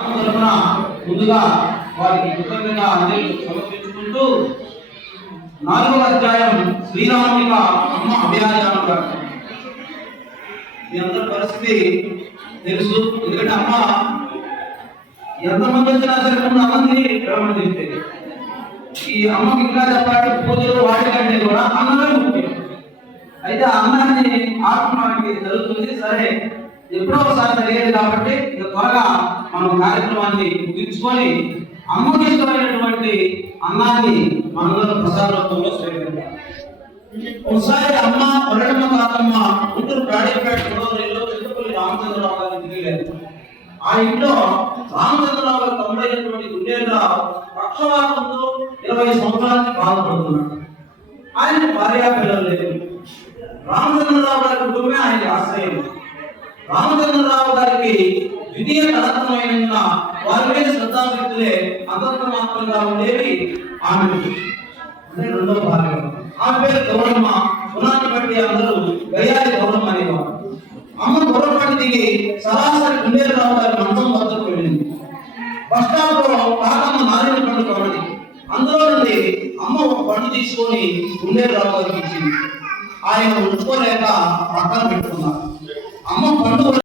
తరఫున ముందుగా వారికి కృతజ్ఞత అంజలి సమర్పించుకుంటూ నాలుగవ అధ్యాయం శ్రీరామునిక అమ్మ అభ్యాజనం మీ అందరి పరిస్థితి తెలుసు. ఎందుకంటే అమ్మ ఎంతమంది వచ్చినా సరే ముందు అమ్మని రమ్మని చెప్తే ఈ అమ్మకి ఇంకా చెప్పాలంటే పూజలు వాటి కంటే కూడా అన్నమే ముఖ్యం. అయితే అన్నాన్ని ఆత్మానికి జరుగుతుంది. సరే ఎప్పుడో ఒకసారి తెలియదు కాబట్టి ఇక త్వరగా మనం కార్యక్రమాన్ని ముగించుకొని అమ్మకి అన్నాన్ని మనందరం ప్రసాద రూపంలో స్వీకరించాలి. ఒకసారి అమ్మ పల్లెటమ్మ తాతమ్మ గుంటూరు ప్రాడేపేట గోదావరిలో పెద్దపల్లి రామచంద్రరావు గారిని తిరిగారు ఆ ఇంట్లో రామచంద్రరావు గారు తమ్ముడైనటువంటి గుండేరావు పక్షవాతంతో ఇరవై సంవత్సరాలకి బాధపడుతున్నాడు ఆయన భార్యా పిల్లలు లేదు రామచంద్రరావు గారి కుటుంబమే ఆయన ఆశ్రయం. రామచంద్రరావు గారికి ద్వితీయ తలత్వమైన వారి మీద శ్రద్ధాశక్తులే అంతర్గతమాత్రంగా ఉండేవి ఆమె అంటే రెండో భార్య ఆమె పేరు గౌరమ్మ. గుణాన్ని బట్టి అందరూ గయ్యాలి గౌరమ్మ అనేవారు. అమ్మ గుర్రపాటి దిగి సరాసరి గుండేరావు గారి మంచం వద్దకు వెళ్ళింది. బస్ స్టాప్లో కాకమ్మ నారాయణ పండు కబడి అందులో నుండి అమ్మ ఒక పండు తీసుకొని గుండేరావు గారికి ఇచ్చింది. ఆయన ఉంచుకోలేక పక్కన పెట్టుకున్నారు. అమ్మ పండు